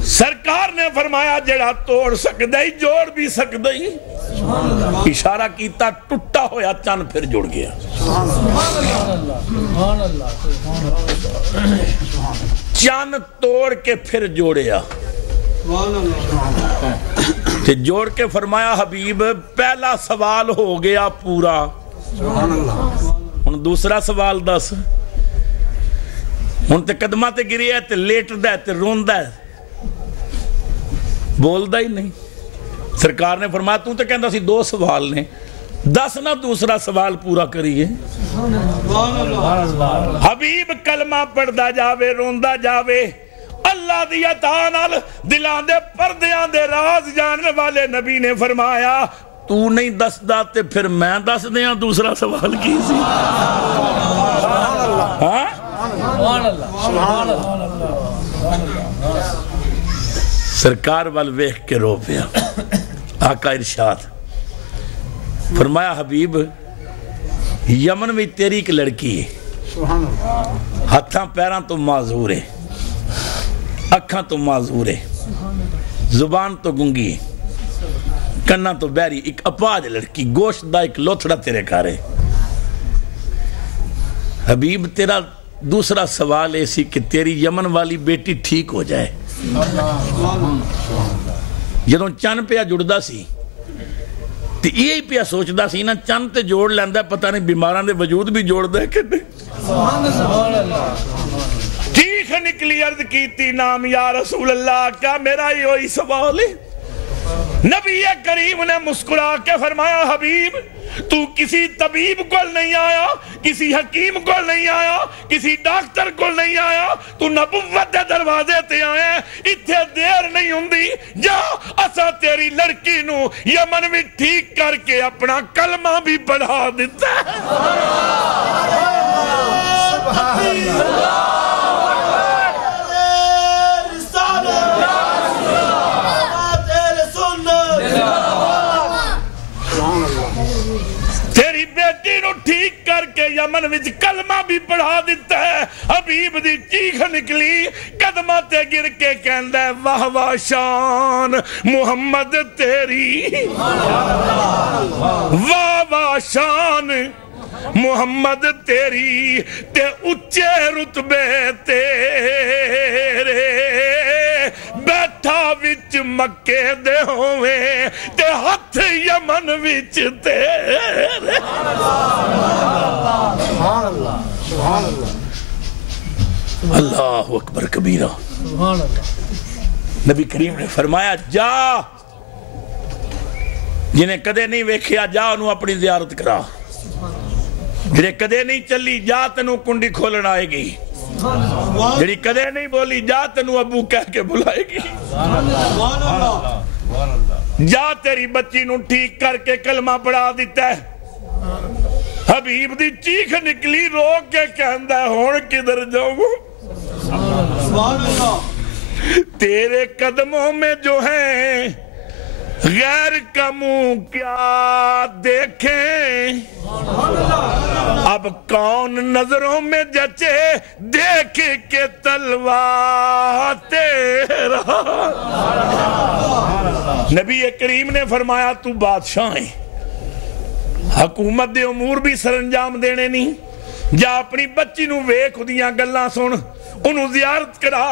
سرکار نے فرمایا جڑا توڑ سکتا ہی جوڑ بھی سکتا ہی. اشارہ کیتا ٹوٹا ہویا چن پھر جڑ گیا. چن توڑ کے پھر جوڑیا تے جوڑ کے فرمایا حبیب پہلا سوال ہو گیا پورا. ہن دوسرا سوال دس. ہن تے قدمہ تے گری ہے تے لیٹ دا ہے تے رون دا ہے بول دا ہی نہیں. سرکار نے فرمایا تو تے کہندہ سی 2 سوال نے دس نہ دوسرا سوال پورا کریے. حبیب کلمہ پڑھدا جاوے روندا جاوے. اللہ دی عطا نال دلاں دے پردیاں دے راز جاننے والے نبی نے فرمایا تو نہیں دس دا تے پھر میں دس دیاں دوسرا سوال کی سی. سرکار وال ویکھ کے رو پیا. آقا ارشاد فرمایا حبیب یمن میں تیری ایک لڑکی ہے. ہتھاں پیراں تو معذور ہے. اکھاں تو معذور ہے. زبان تو گنگی ہے. کنا تو بیری. ایک اپاج لڑکی گوشت دا ایک لوتھڑا تیرے کارے. حبیب تیرا دوسرا سوال ایسی کہ تیری یمن والی بیٹی ٹھیک ہو جائے. جدوں چن پیا جڑدا سی تے یہی پیا سوچدا سی نا چن تے جوڑ لیندا پتہ نہیں بیماراں دے وجود بھی جوڑ دے کہ نہیں. چیخ نکلی عرض کیتی نام یا رسول اللہ کا میرا یہی سوال ہے. نبی کریم نے مسکرا کے فرمایا حبیب تو کسی طبیب کو نہیں آیا, کسی حکیم کو نہیں آیا, کسی ڈاکٹر کو نہیں آیا, تو نبوت دے دروازے تے آئے. اتھے دیر نہیں ہوندی, جا اسا تیری لڑکی نو یمن میں ٹھیک کر کے اپنا کلمہ بھی پڑھا دیتا ہے. تیری بیٹی نو ٹھیک کر کے یمن وچ کلمہ بھی پڑھا دیتا ہے. حبیب دی چیخ نکلی, قدمہ تے گر کے کہندا ہے واہ واہ شان محمد تیری, واہ واہ شان محمد تیری, تے اچے رتبے تیرے, بیٹھا وچ مکے دے ہوئے تے ہاتھ یمن وچ تیرے. اللہ اکبر کبیرہ. نبی کریم نے فرمایا جا, جنہیں کدے نہیں ویکھیا جا انہوں اپنی زیارت کرا, جنہیں کدے نہیں چلی جا تنوں کنڈی کھولن آئے گی, جنہیں کدے نہیں بولی جا تنوں ابو کہہ کے بلائے گی. جا تیری بچی نوں ٹھیک کر کے کلمہ پڑھا دیتا ہے. حبیب دی چیخ نکلی, رو کے کہندا ہے ہون کدھر جاؤں, تیرے قدموں میں جو ہیں غیر کا منہ کیا دیکھیں, اب کون نظروں میں جچے دیکھ کے تلوار تیرا. نبی کریم نے فرمایا تو بادشاہ ہے, حکومت دے امور بھی سر انجام دینے نہیں, جا اپنی بچی نو ویکھ دیاں گلاں سن, انہوں زیارت کرا.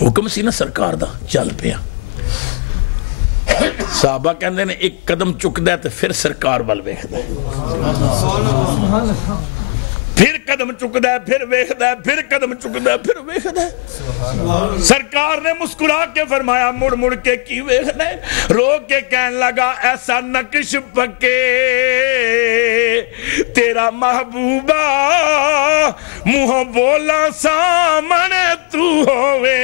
حکم سی نا سرکار دا, چل پیا. صحابہ کہندے نے ایک قدم چکدا ہے تے پھر سرکار ول ویکھدا ہے, پھر قدم چکدا ہے پھر ویکھدا ہے, پھر قدم چکدا ہے پھر ویکھدا ہے. سرکار نے مسکرا کے فرمایا مڑ مڑ کے کی ویکھنا ہے, رو کے کہنے لگا ایسا نقش پکے تیرا محبوبہ منہ بولا سامنے تو ہوئے,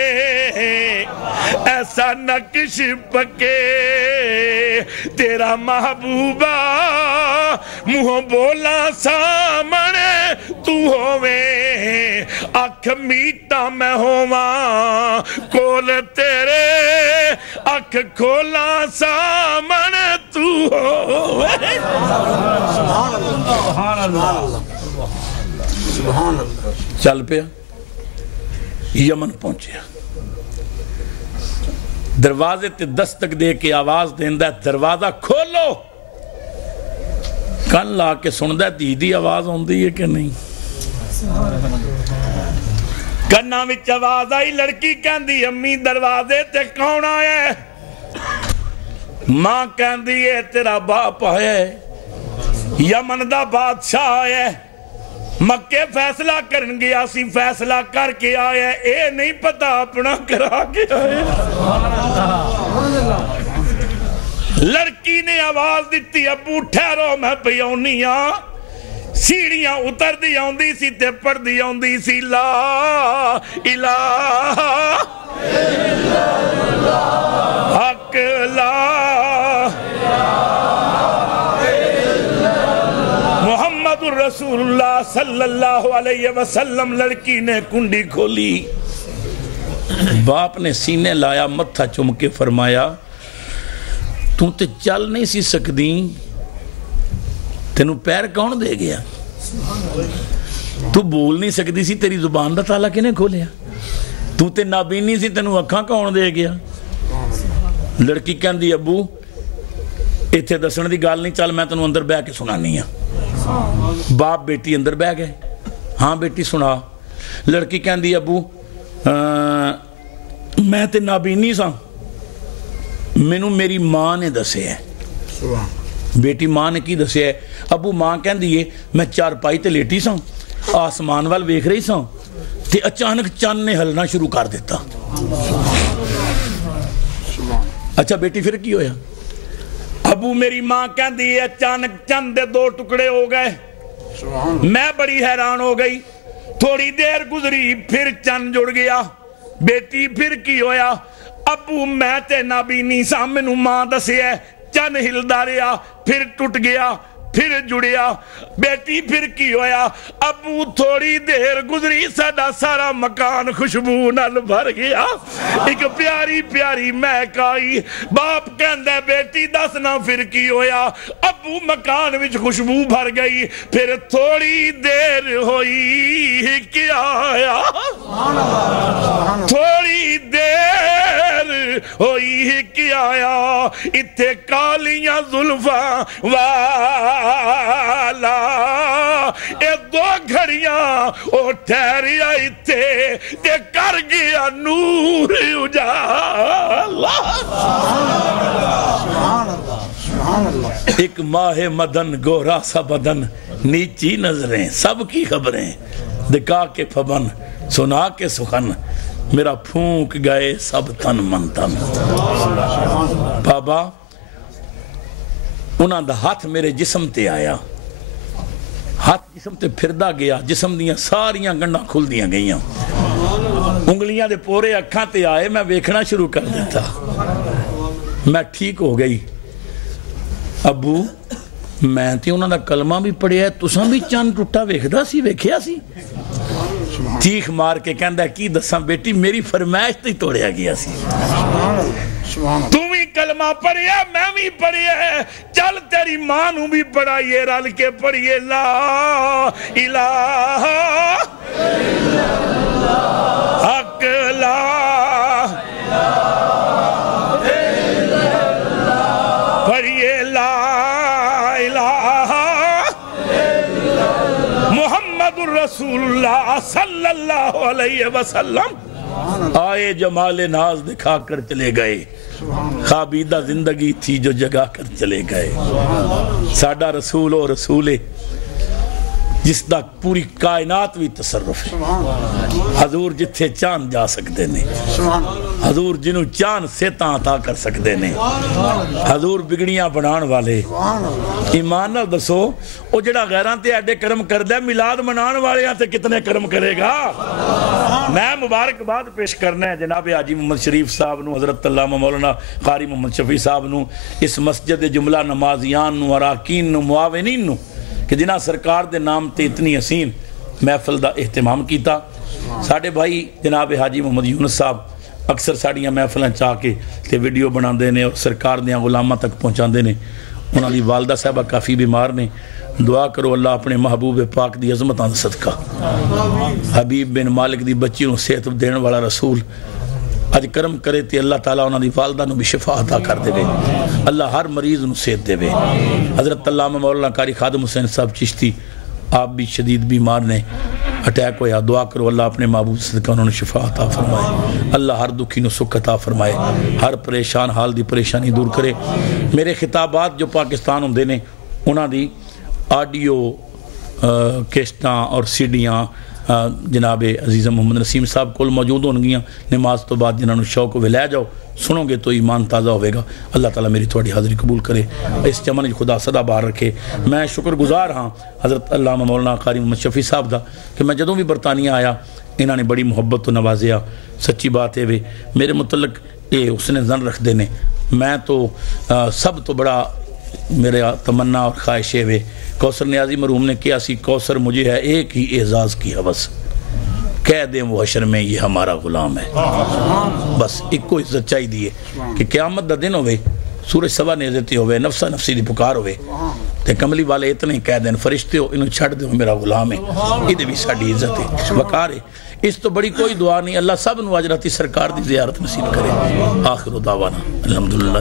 ایسا نقش پکے تیرا محبوبہ منہ بولا سامنے تو ہوئے, اکھ میٹا میں ہوا کول تیرے, اکھ کھولا سامنے تو ہوئے. چل پیا, یمن پہنچیا, دروازے تے دستک دے کے آواز دیندا ہے دروازہ کھولو. کن لا کے سندا ہے دیدی آواز ہوندی ہے کہ نہیں, کنا وچ آواز آئی, لڑکی کہندی امی دروازے تے کون آیا ہے, ماں کہندی ہے تیرا باپ آیا ہے, یمن دا بادشاہ آیا ہے, مکے فیصلہ کرن گیا سی فیصلہ کر کے آیا ہے, اے نہیں پتا اپنا کرا کے آیا ہے. لڑکی نے آواز دیتی ابو ٹھہرو میں پیونی ہاں, سیڑھیاں اتر دی آندی سی تے پڑھ دی آندی سی لا الہ حق لا محمد رسول اللہ صلی اللہ علیہ وسلم. لڑکی نے کنڈی کھولی, باپ نے سینے لایا, متھا چم کے فرمایا تو تے چل نہیں سی سکدی, تینوں پیر کون دے گیا, تو بول نہیں سکتی سی, تیری زبان دا تالا کنے کھولیا, تو تے نابینی سی, تینوں اکھاں کون دے گیا. لڑکی کہندی ابو ایتھے دسن دی گل نہیں, چل میں تینوں اندر بیٹھ کے سنانی ہاں. باپ بیٹی اندر بیٹھ گئے, ہاں بیٹی سنا. لڑکی کہندی ابو میں تے نابینی سا, مینوں میری ماں نے دسے ہے. بیٹی ماں نے کی دسے ہے. ابو ماں کہندی ہے میں چارپائی تے لیٹی سا, آسمان وال ویکھ رہی سا تے اچانک چاند نے ہلنا شروع کر دیتا. اچھا بیٹی پھر کی ہویا؟ ابو میری ماں کہندی ہے اچانک چند دے 2 ٹکڑے ہو گئے. میں بڑی حیران ہو گئی. تھوڑی دیر گزری پھر چند جڑ گیا. بیٹی پھر کی ہویا؟ ابو میں تے نابینی سا مینوں ماں دسیا چند ہلدا رہیا پھر ٹوٹ گیا پھر جڑیا. بیٹی پھر کی ہویا؟ ابو تھوڑی دیر گزری ساڈا سارا مکان خوشبو نال بھر گیا. ایک پیاری پیاری مہک آئی. باپ کہندا ہے بیٹی دس نا پھر کی ہویا؟ ابو مکان وچ خوشبو بھر گئی. پھر تھوڑی دیر ہوئی کیا آیا؟ تھوڑی دیر ہوئی کیا آیا؟ اتھے کالیاں زلفاں والا اے 2 گھڑیاں او ٹھہریا اتھے تے کر گیا نور اجالا. ایک ماہ مدن گورا سا بدن نیچی نظریں سب کی خبریں دکھا کے پھبن سنا کے سخن میرا پھونک گئے سب تن من تن. بابا انہاں دا ہاتھ میرے جسم تے آیا. ہاتھ جسم تے پھردا گیا. جسم دیاں ساریاں گنڈاں کھل دیاں گئیاں. انگلیاں دے پورے اکھاں تے آئے. میں ویکھنا شروع کر دیتا. میں ٹھیک ہو گئی. ابو میں تے انہاں دا کلمہ بھی پڑھیا ہے. تساں بھی چند ٹوٹا ویکھدا سی ویکھیا سی؟ چیخ مار کے کہندا ہے کی دساں بیٹی میری فرمائش تے توڑیا گیا سی. تو بھی کلمہ پڑھیا میں بھی پڑھیا ہے. چل تیری ماں نو بھی پڑھائیے رل کے پڑھیے لا الہ حق لا پڑھیے لا الہ محمد الرسول اللہ صلی اللہ علیہ وسلم. آئے جمال ناز دکھا کر چلے گئے. خوابیدہ زندگی تھی جو جگا کر چلے گئے. ساڈا رسول و رسول جس دا پوری کائنات بھی تصرف ہے. حضور جتھے چاند جا سکتے نے. حضور جنہوں چاند سیتاں عطا کر سکتے نے. حضور بگڑیاں بنان والے. ایمان نال دسو او جڑا غیراں تے ایڈے کرم کردہ ہے میلاد منان والیاں تے کتنے کرم کرے گا. میں مبارکباد پیش کرنا ہے جناب حاجی محمد شریف صاحب نو, حضرت علامہ مولانا قاری محمد شفیع صاحب نو, اس مسجد جملہ نمازیان نو, اراکین نو, معاونین نو کہ جنہ سرکار دے نام تے اتنی حسین محفل دا اہتمام کیتا. ساڑھے بھائی جناب حاجی محمد یونس صاحب اکثر ساڑیاں محفلیں چاہ کے تے ویڈیو بنا دینے اور سرکار دیاں غلامہ تک پہنچا دینے. انہاں دی والدہ صاحبہ کافی بیمار نے. دعا کرو اللہ اپنے محبوب پاک دی عظمتاں صدقہ. حبیب بن مالک دی بچی نو صحت دین والا رسول اج کرم کرے تے اللہ تعالیٰ انہاں دی والدہ نو بھی شفا عطا کر دے. اللہ ہر مریض نو صحت دے. حضرت علامہ مولانا قاری خادم حسین صاحب چشتی آپ بھی شدید بیمار نے, اٹیک ہویا. دعا کرو اللہ اپنے محبوب صدقہ انہوں نے شفا عطا فرمائے. اللہ ہر دکھی نو سکھ عطا فرمائے. ہر پریشان حال دی پریشانی دور کرے. میرے خطابات جو پاکستان ہوندے نے انہاں دی آڈیو کیسٹاں اور سیڈیاں جناب عزیز محمد نسیم صاحب کو موجود ہونگیاں. نماز تو بعد جنہوں نے شوق ہوئے لے جاؤ, سنو گے تو ایمان تازہ ہوئے گا. اللہ تعالیٰ میری تھوڑی حاضری قبول کرے. اس چمن خدا صدا بار رکھے. میں شکر گزار ہاں حضرت علامہ مولانا قاری محمد شفیع صاحب دا کہ میں جدوں بھی برطانیہ آیا انہوں نے بڑی محبت تو نوازیا. سچی بات ہے وے میرے متعلق یہ اس نے زن رکھ دینے. میں تو سب تو بڑا میرے تمنا اور خواہش ہے وے کوثر نیازی مرحوم نے کیا سی کوثر مجھے ہے ایک ہی اعزاز کی حوث, کہہ دیں وہ حشر میں یہ ہمارا غلام ہے. بس ایک کو عزت چاہی دیئے کہ قیامت دا دن ہوئے سورج سوا نیزتی ہوئے نفسا نفسی دی پکار ہوئے تے کملی والے اتنے کہہ دیں فرشتے ہو انہوں چھڑ دیں میرا غلام ہے. یہ بھی ساڑھی عزت ہے وقار ہے. اس تو بڑی کوئی دعا نہیں. اللہ سب نو اجرتی سرکار دی زیارت نصیب کرے. آخر دعوانا الحمدللہ.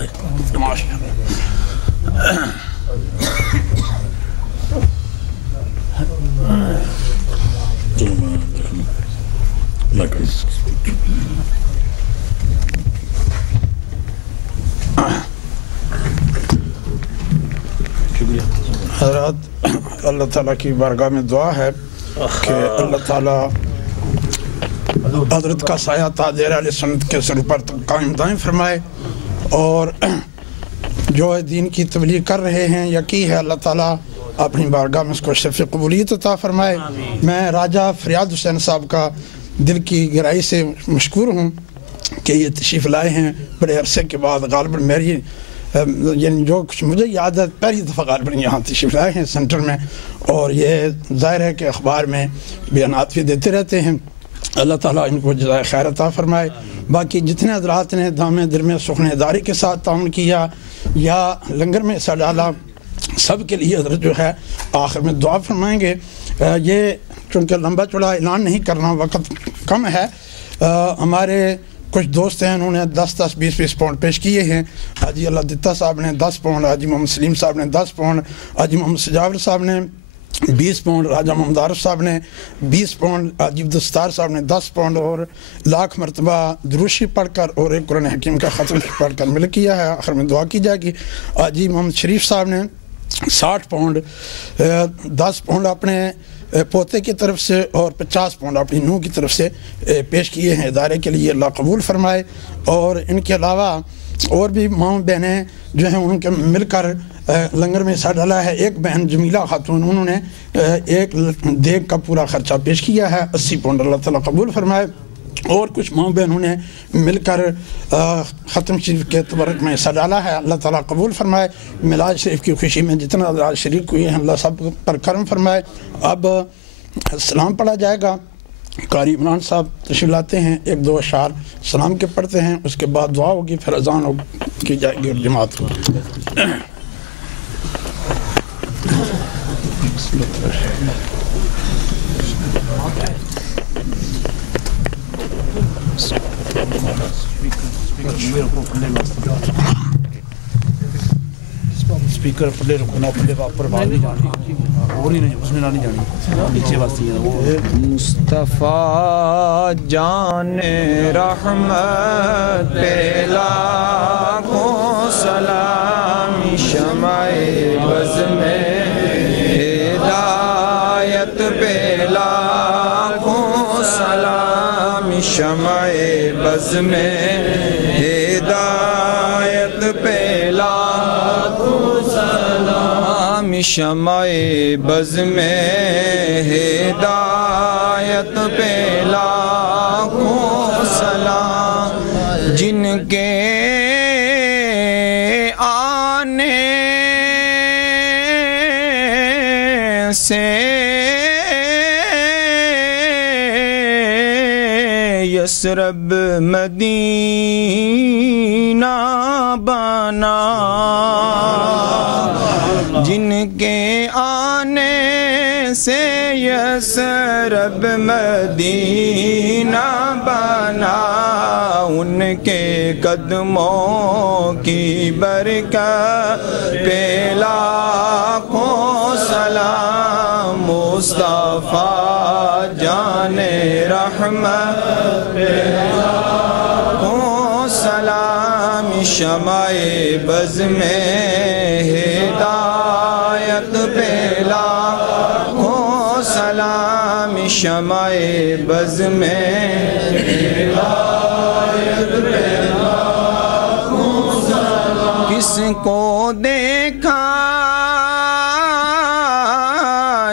حضرات اللہ تعالیٰ کی بارگاہ میں دعا ہے کہ اللہ تعالیٰ حضرت کا سایہ تاج علیہ سنت کے سر پر قائم دائم فرمائے اور جو دین کی تبلیغ کر رہے ہیں، یا کی ہے، اللہ تعالیٰ اپنی بارگاہ میں اس کو شرف قبولیت عطا فرمائے۔ میں راجہ فریاد حسین صاحب کا دل کی گہرائی سے مشکور ہوں کہ یہ تشریف لائے ہیں بڑے عرصے کے بعد۔ غالباً میری یعنی جو کچھ مجھے یاد ہے پہلی دفعہ غالباً یہاں تشریف لائے ہیں سینٹر میں، اور یہ ظاہر ہے کہ اخبار میں بیانات بھی دیتے رہتے ہیں۔ اللہ تعالیٰ ان کو جزائے خیر عطا فرمائے۔ باقی جتنے حضرات نے دامِ دل میں سخن اداری کے ساتھ تعاون کیا یا لنگر میں حصہ ڈالا، سب کے لیے حضرت جو ہے آخر میں دعا فرمائیں گے۔ یہ چونکہ لمبا چوڑا اعلان نہیں کرنا، وقت کم ہے، ہمارے کچھ دوست ہیں، انہوں نے 10-10 20-20 پاؤنڈ پیش کیے ہیں۔ حاجی اللہ دتا صاحب نے 10 پاؤنڈ، حاجی محمد سلیم صاحب نے 10 پاؤنڈ، حاجی محمد سجاور صاحب نے 20 پاؤنڈ، راجہ محمد عارف صاحب نے 20 پاؤنڈ، حاجی عبدالستار صاحب نے 10 پاؤنڈ، اور لاکھ مرتبہ دروشی پڑھ کر اور ایک قرآن حکیم کا ختم پڑھ کر مل کیا ہے۔ آخر میں دعا کی جائے گی۔ حاجی محمد شریف صاحب نے 60 پاؤنڈ، 10 پاؤنڈ اپنے پوتے کی طرف سے اور 50 پاؤنڈ اپنی نوح کی طرف سے پیش کیے ہیں ادارے کے لیے، اللہ قبول فرمائے۔ اور ان کے علاوہ اور بھی ماؤں بہنیں جو ہیں ان کے مل کر لنگر میں حصہ ڈالا ہے۔ ایک بہن جمیلہ خاتون، انہوں نے ایک دیگ کا پورا خرچہ پیش کیا ہے 80 پاؤنڈ، اللہ تعالیٰ قبول فرمائے۔ اور کچھ ماں بہنوں نے مل کر ختم شریف کے تبرک میں حصہ ڈالا ہے، اللہ تعالیٰ قبول فرمائے۔ میلاد شریف کی خوشی میں جتنا حضرات شریک ہوئے ہیں اللہ سب پر کرم فرمائے۔ اب سلام پڑھا جائے گا، قاری عمران صاحب تشریف لاتے ہیں، 1-2 اشعار سلام کے پڑھتے ہیں، اس کے بعد دعا ہوگی، پھر اذان کی جائے گی اور جماعت ہوگی۔ سپیکر پلے رکھنا، پلے پر بات نہیں جانی، اور ہی نہیں اس میں نہیں جانی، پیچھے واسطی ہے۔ مصطفیٰ جان رحمت پہ لاکھوں سلام، شمع بز میں ہدایت پہ لاکھوں سلام، شمع بز میں ہدایت پہ لاکھوں سلام، شمع بز میں ہدایت پہ لاکھوں سلام، جن کے آنے سے یثرب مدینہ بنا، جن کے آنے سے یثرب مدینہ بنا، ان کے قدموں کی برکت پہ لاکھوں سلام، مصطفیٰ جان رحمت پہ لاکھوں سلام، شمع بز میں ہدایت پہ لاکھوں سلام، شمع بز میں ہدایت پہ لاکھوں سلام، کس کو دیکھا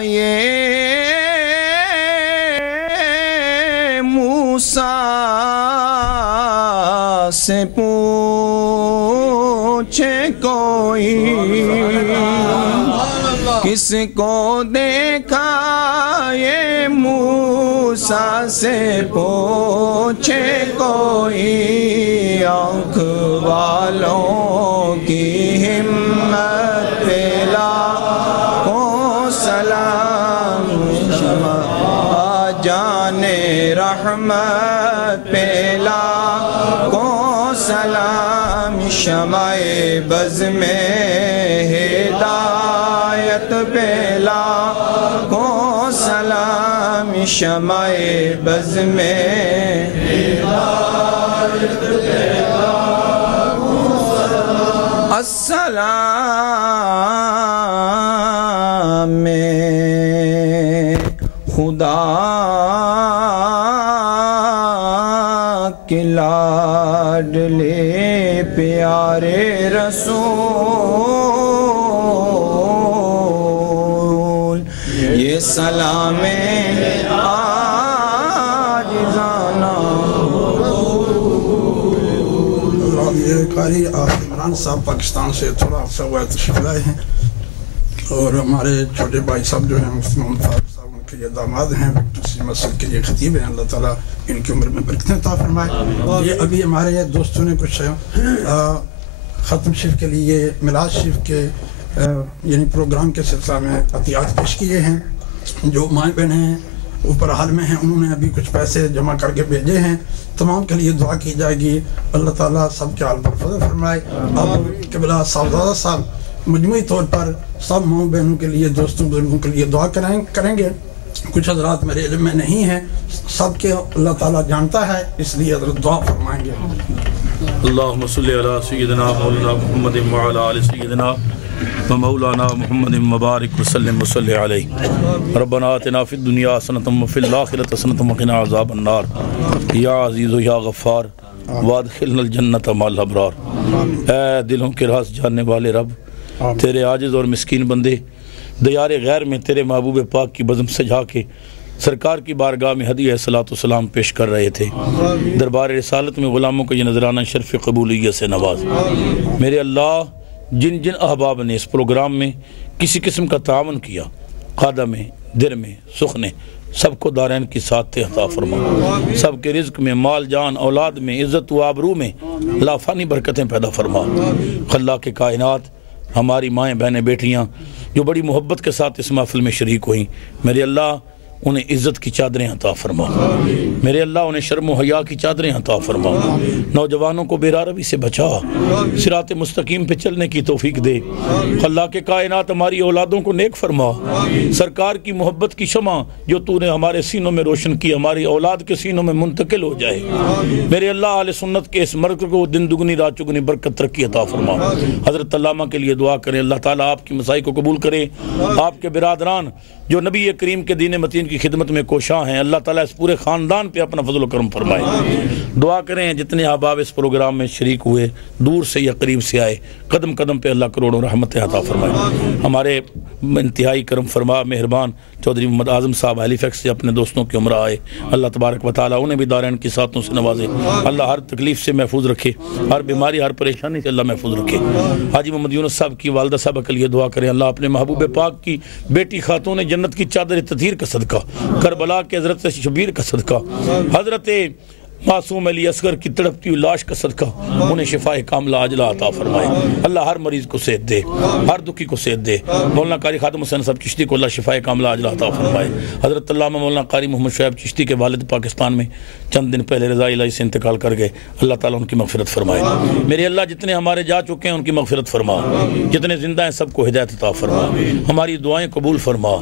یہ موسیٰ سے پوچھے کوئی، کس کو دیکھا یہ موسیٰ سے پوچھے کوئی، آنکھ والوں کی ہمت پہ لاکھوں سلام، شمع جان رحمت پہ لاکھوں سلام، شمع بز میں ہدایت پہ لاکھوں سلام، شمع بز میں ہدایت پہ لاکھوں سلام، السلام خدا کے لاڈلے پیارے رسول یہ سلام عاجزانہ قاری عمران صاحب پاکستان سے تھوڑا عرصہ ہوا تشریف لائے ہیں اور ہمارے چھوٹے بھائی صاحب جو ہیں مفتی محمد فاروق صاحب ان کے یہ داماد ہیں وکٹر مسجد کے یہ خطیب ہیں اللہ تعالیٰ ان کی عمر میں برکتیں عطا فرمائے یہ ابھی ہمارے دوستوں نے کچھ ختم شریف کے لیے میلاد شریف کے یعنی پروگرام کے سلسلہ میں عطیات پیش کیے ہیں جو مائیں بہنیں اوپر حال میں ہیں انہوں نے ابھی کچھ پیسے جمع کر کے بھیجے ہیں تمام کے لیے دعا کی جائے گی اللہ تعالیٰ سب کے حال پر فضل فرمائے اب قبلہ صاحبزادہ صاحب مجموعی طور پر سب ماؤں بہنوں کے لیے دوستوں بزرگوں کے لیے دعا کریں گے کچھ حضرات میرے علم میں نہیں ہیں سب کے اللہ تعالیٰ جانتا ہے اس لیے حضرت دعا فرمائیں گے اللہم صلی علی سیدنا مولانا محمد وعلی آل سیدنا ومولانا محمد مبارک وسلم وصلی علیہ ربنا آتنا فی الدنیا حسنۃ وفی الآخرۃ حسنۃ وقنا عذاب النار یا عزیز و یا غفار وادخلنا الجنۃ مع الابرار اے دلوں کے راز جاننے والے رب تیرے عاجز اور مسکین بندے دیار غیر میں تیرے محبوب پاک کی بزم سجا کے سرکار کی بارگاہ میں ہدیہ صلاۃ والسلام پیش کر رہے تھے دربار رسالت میں غلاموں کا یہ نذرانہ شرف قبولیت سے نواز میرے اللہ جن جن احباب نے اس پروگرام میں کسی قسم کا تعاون کیا قادہ میں در میں سخن سب کو دارین کی ساتھ عطا فرما سب کے رزق میں مال جان اولاد میں عزت و آبرو میں لافانی برکتیں پیدا فرما خلاق کے کائنات ہماری مائیں بہنیں بیٹیاں جو بڑی محبت کے ساتھ اس محفل میں شریک ہوئیں میرے اللہ انہیں عزت کی چادریں عطا فرما میرے اللہ انہیں شرم و حیا کی چادریں عطا فرما نوجوانوں کو بیرا روی سے بچا صراط مستقیم پہ چلنے کی توفیق دے خلاق کے کائنات ہماری اولادوں کو نیک فرما سرکار کی محبت کی شمع جو تو نے ہمارے سینوں میں روشن کی ہماری اولاد کے سینوں میں منتقل ہو جائے میرے اللہ اہل سنت کے اس مرکز کو دن دگنی رات چگنی برکت ترقی عطا فرما حضرت علامہ کے لیے دعا کریں اللہ تعالیٰ آپ کی مسائی کو قبول کرے آپ کے برادران جو نبی کریم کے دین متین کی خدمت میں کوشاں ہیں اللہ تعالیٰ اس پورے خاندان پہ اپنا فضل و کرم فرمائے دعا کریں جتنے احباب اس پروگرام میں شریک ہوئے دور سے یا قریب سے آئے قدم قدم پہ اللہ کروڑوں رحمتیں عطا فرمائے ہمارے انتہائی کرم فرما مہربان چودھری محمد اعظم صاحب ہیلی فیکس سے اپنے دوستوں کی عمرہ آئے اللہ تبارک و تعالیٰ انہیں بھی دارین کی ساتھوں سے نوازے اللہ ہر تکلیف سے محفوظ رکھے ہر بیماری ہر پریشانی سے اللہ محفوظ رکھے حاجی محمد یونس صاحب کی والدہ صاحب کے لیے دعا کریں اللہ اپنے محبوب پاک کی بیٹی خاتون جنت کی چادر تطہیر کا صدقہ کربلا کے حضرت شبیر کا صدقہ حضرت معصوم علی اصغر کی تڑپتی ہوئی لاش کا صدقہ انہیں شفا کاملہ عاجلہ عطا فرمائے اللہ ہر مریض کو صحت دے ہر دکھی کو صحت دے مولانا قاری خاتم حسین صاحب چشتی کو اللہ شفا کاملہ عاجلہ عطا فرمائے حضرت علامہ مولانا قاری محمد شعیب چشتی کے والد پاکستان میں چند دن پہلے رضا الہی سے انتقال کر گئے اللہ تعالیٰ ان کی مغفرت فرمائے میرے اللہ جتنے ہمارے جا چکے ہیں ان کی مغفرت فرما جتنے زندہ ہیں سب کو ہدایت عطا فرما ہماری دعائیں قبول فرما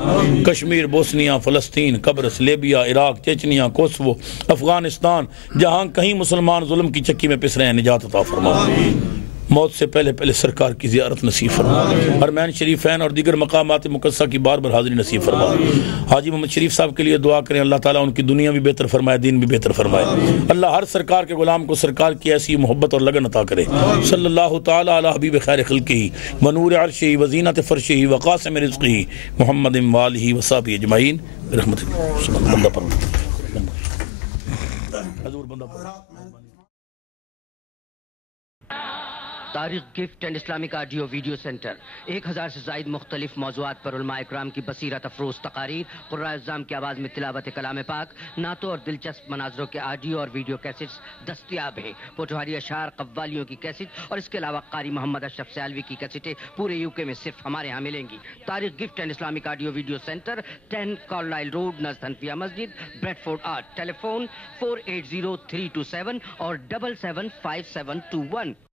کشمیر بوسنیا فلسطین قبرص Libya Iraq Chechnya Kosovo Afghanistan جہاں کہیں مسلمان ظلم کی چکی میں پس رہے ہیں نجات عطا فرما موت سے پہلے سرکار کی زیارت نصیب فرما حرمین شریفین اور دیگر مقامات مقدسہ کی بار بار حاضری نصیب فرما حاجی محمد شریف صاحب کے لیے دعا کریں اللہ تعالیٰ ان کی دنیا بھی بہتر فرمائے دین بھی بہتر فرمائے اللہ ہر سرکار کے غلام کو سرکار کی ایسی محبت اور لگن عطا کرے صلی اللہ تعالیٰ علی حبیب خیر خلقہ ونور عرشہ وزینت فرشہ وقاسم رزقہ محمد والہ وصحبہ اجمعین برحمتہ بندہ پر حضور بندہ پر Tariq gift and Islamic audio video centre 1000 سے زائد مختلف موضوعات پر علماء اکرام کی بصیرت افروز تقاریر قراء اعظام کی آواز میں تلاوت کلام پاک نعتوں اور دلچسپ مناظروں کے آڈیو اور ویڈیو کیسٹس دستیاب ہیں پوٹوہاری اشعار قوالیوں کی کیسٹ اور اس کے علاوہ قاری محمد اشرف سیالوی کی کیسٹیں پورے UK میں صرف ہمارے ہاں ملیں گی Tariq gift and Islamic audio video centre 10 Carlisle road نزد حنفیہ مسجد بریڈفورڈ 8 ٹیلی فون 480327 اور 775721